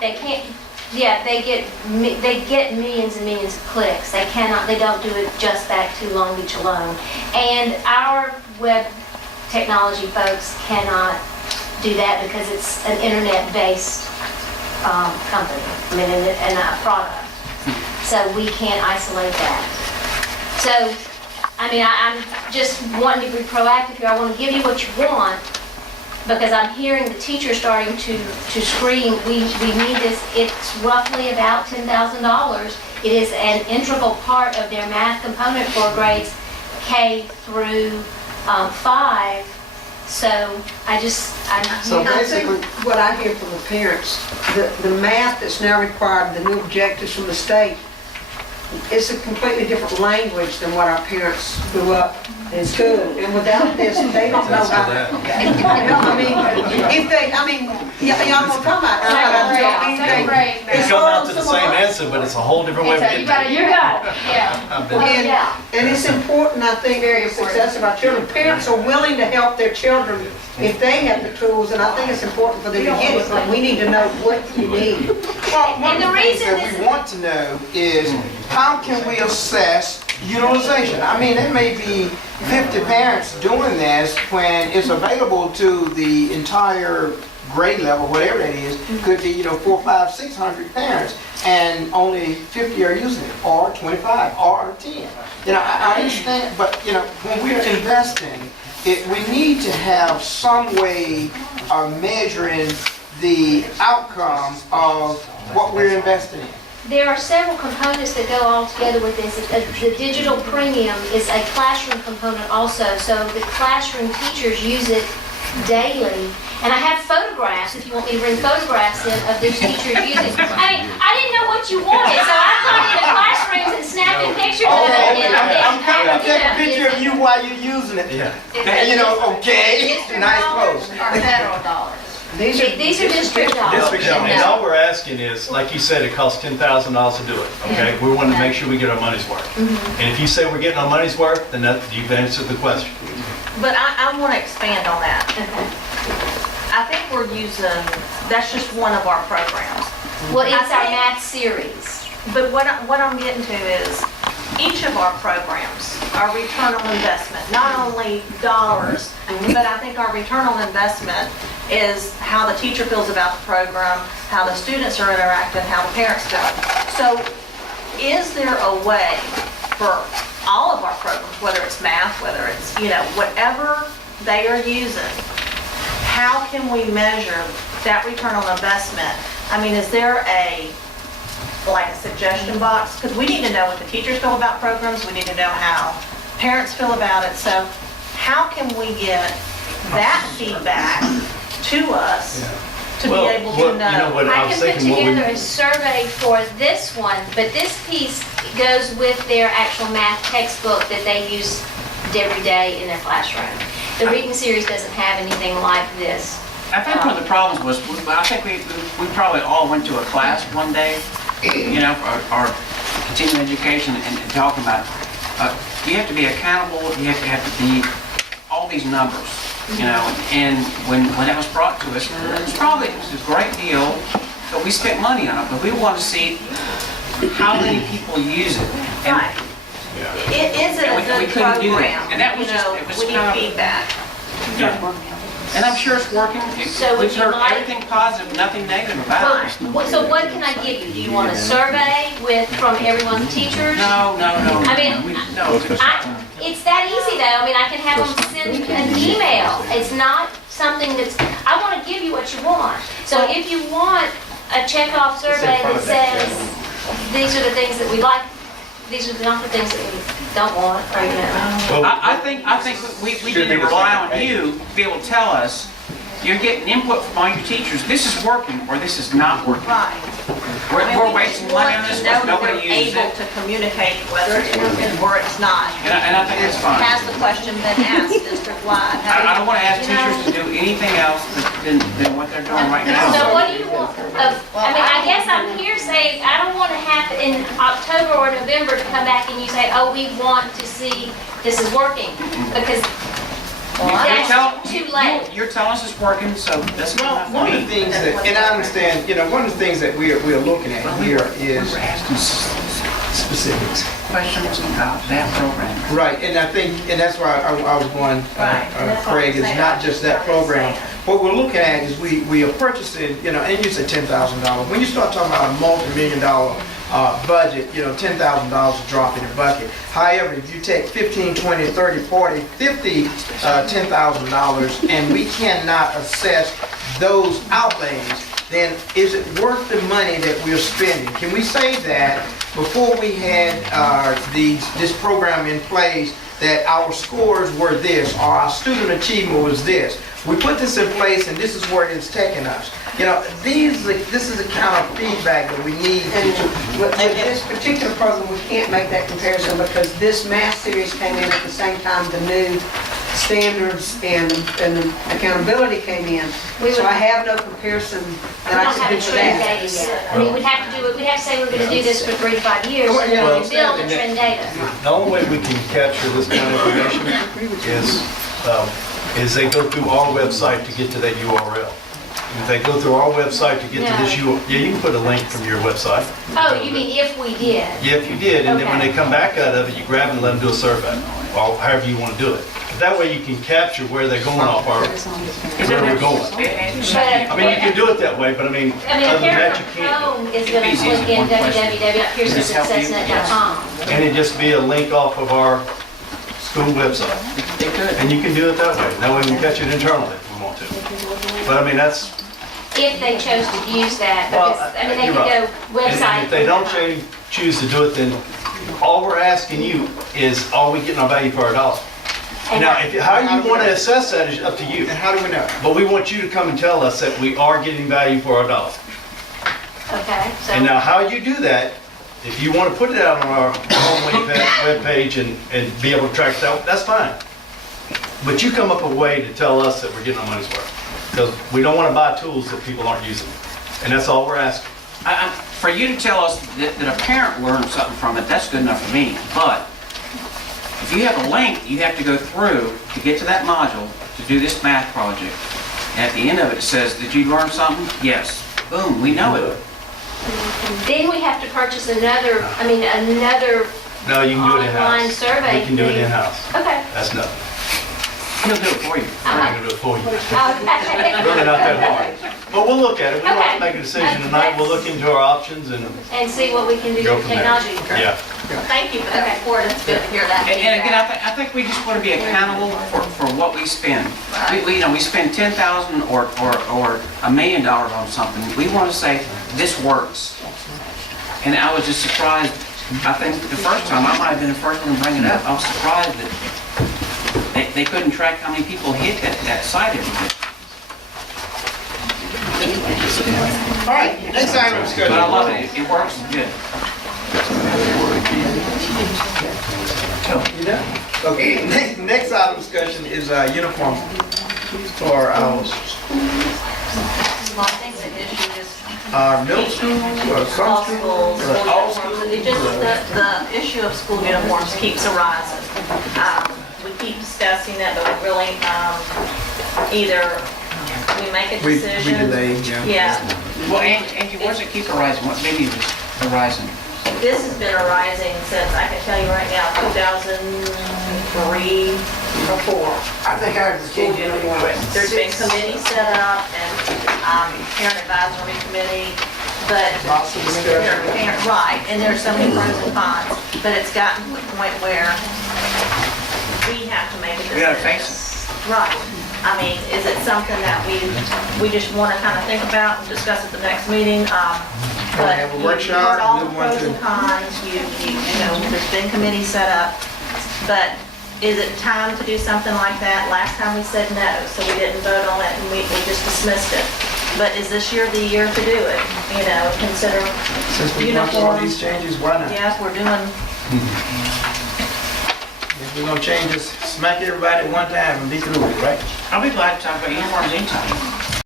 They can't. Yeah, they get millions and millions of clicks. They cannot. They don't do it just back to Long Beach alone. And our web technology folks cannot do that because it's an internet-based company. I mean, and a product. So we can't isolate that. So, I mean, I'm just wanting to be proactive here. I want to give you what you want, because I'm hearing the teachers starting to scream, we need this. It's roughly about $10,000. It is an integral part of their math component for grades K through 5. So So basically, what I hear from the parents, the math that's now required, the new objectives from the state, it's a completely different language than what our parents grew up in school. And without this, they don't know how to. Y'all gonna come out. It's come out to the same answer, but it's a whole different way of getting it. You got it. Yeah. And it's important, I think, for the success of our children. Parents are willing to help their children if they have the tools, and I think it's important for them to get it, but we need to know what you need. Well, one of the things that we want to know is how can we assess utilization? I mean, there may be 50 parents doing this when it's available to the entire grade level, whatever that is. Could be, 400, 500, 600 parents, and only 50 are using it, or 25, or 10. I understand, but when we're investing, we need to have some way of measuring the outcome of what we're investing in. There are several components that go all together with this. The digital premium is a classroom component also, so the classroom teachers use it daily. And I have photographs, if you want me to bring photographs in, of these teachers using it. I mean, I didn't know what you wanted, so I'm going into classrooms and snapping pictures of it. I'm coming to take a picture of you while you're using it. Yeah. Okay, nice post. Or federal dollars. These are district dollars. District dollars. And all we're asking is, like you said, it costs $10,000 to do it, okay? We want to make sure we get our money's worth. And if you say we're getting our money's worth, then you've answered the question. But I want to expand on that. I think we're using, that's just one of our programs. Well, it's our math series. But what I'm getting to is, each of our programs, our return on investment, not only dollars, but I think our return on investment is how the teacher feels about the program, how the students are interacting, how the parents feel. So is there a way for all of our programs, whether it's math, whether it's, whatever they are using, how can we measure that return on investment? I mean, is there a suggestion box? Because we need to know what the teachers feel about programs. We need to know how parents feel about it. So how can we get that feedback to us to be able to know? I can put together a survey for this one, but this piece goes with their actual math textbook that they use every day in their classroom. The reading series doesn't have anything like this. I think one of the problems was, I think we probably all went to a class one day, for our continuing education and talking about, you have to be accountable, you have to be all these numbers, and when that was brought to us, it was a great deal, but we spent money on it, but we want to see how many people use it. And, right. Is it a good program? And that was we need feedback. And I'm sure it's working. We've heard everything positive, nothing negative about it. So what can I give you? Do you want a survey from everyone's teachers? No. I mean, it's that easy though. I mean, I can have them send an email. It's not something I want to give you what you want. So if you want a checkoff survey that says, these are the things that we like, these are not the things that we don't want, or I think we need to rely on you to be able to tell us, you're getting input from all your teachers, this is working or this is not working. Right. We're wasting money on this, but nobody uses able it. to communicate whether it's working or it's not. And I think it's fine. Has the question been asked district-wide? I don't want to ask teachers to do anything else than what they're doing right now. So what do you want? I guess I'm here saying, I don't want to have in October or November to come back and you say, oh, we want to see this is working. Because Too late. You're telling us it's working, so that's Well, enough for one of the me. things that, and I understand, one of the things that we're looking at here is We're asking specifics. questions about that program. Right, and I think, and that's why I was going, Craig, it's not just that program. What we're looking at is we are purchasing, and you said $10,000. When you start talking about a multi-million-dollar budget, $10,000 is a drop in the bucket. However, if you take 15, 20, 30, 40, 50, $10,000, and we cannot assess those outlays, then is it worth the money that we're spending? Can we say that before we had this program in place, that our scores were this, or our student achievement was this? We put this in place, and this is where it's taking us. This is the kind of feedback that we need. And with this particular program, we can't make that comparison because this math series came in at the same time the new standards and the accountability came in. So I have no comparison We that I don't can have do a for trend that. data yet. I mean, we'd have to do it, we'd have to say we're gonna do this for 3 to 5 years, and then Well, we build a trend data. The only way we can capture this kind of information is they go through our website to get to that URL. If they go through our website to get to this URL, yeah, you can put a link from your website. Oh, you mean if we did? Yeah, if you did, and then when Okay. they come back out of it, you grab it and let them do a survey, or however you want to do it. That way you can capture where they're going off our, where we're going. I mean, you can do it that way, but I mean, I mean, a other than parent that, you from can't. home is gonna Easy as click in one question. www.pearsonsuccessnet.com. And it just be a link off of our school website. They could. And you can do it that way. That way we can catch it internally if we want to. But I mean, that's, If they chose to use that, Well, because, I mean, they you're could right. go and website. if they don't choose to do it, then all we're asking you is, are we getting our value for our dollar? And Now, how you want to assess that is up to you. And how do we know? But we want you to come and tell us that we are getting value for our dollar. Okay, so. And now, how you do that, if you want to put it out on our home webpage and be able to track that, that's fine. But you come up with a way to tell us that we're getting our money's worth. Because we don't want to buy tools that people aren't using. And that's all we're asking. For you to tell us that a parent learned something from it, that's good enough for me. But if you have a link you have to go through to get to that module to do this math project, and at the end of it, it says, did you learn something? Yes. Boom, we know it. Then we have to purchase another No, you can do it in-house. online survey. We can do it thing. in-house. Okay. That's nothing. He'll do it for you. We're not gonna do it for you. Okay. Really not that hard. But we'll look at it. We don't have to make a decision tonight. We'll look into our options and And see what we can do go with from there. technology. Yeah. Thank you for that report, it's good to hear that. And again, I think we just want to be accountable for what we spend. We spend $10,000 or $1 million on something. We want to say, this works. And I was just surprised, I think the first time, I might have been the first one to bring it up, I was surprised that they couldn't track how many people hit that site every day. All right, next item of But I discussion. love it, it works, good. You done? Okay, next item of discussion is uniform for our Well, I think the issue is middle school, some all school, schools, school all uniforms. schools. It just, the issue of school uniforms keeps arising. We keep discussing it, but we really, either we make a We decision. delay, yeah. Yeah, Well, Angie, what's it keep arising? What maybe it was arising? this has been arising since, I can tell you right now, 2003 or 4. I think I was School uniforms. There's been committees set up and parent advisory committee, but. Lots of discussion. Right, and there's so many pros and cons, but it's gotten to the point where we have to make a decision. We gotta face it. Right. I mean, is it something that we just want to kind of think about and discuss at the next meeting? But have a you've workshop, heard all the move on pros to- and cons, there's been committees set up, but is it time to do something like that? Last time we said no, so we didn't vote on it and we just dismissed it. But is this year the year to do it? Consider Since we're going through all these uniforms. changes, why not? Yes, we're doing, If we're gonna change this, smack everybody at one time and be through with it, right? I'll be glad to talk about uniforms anytime.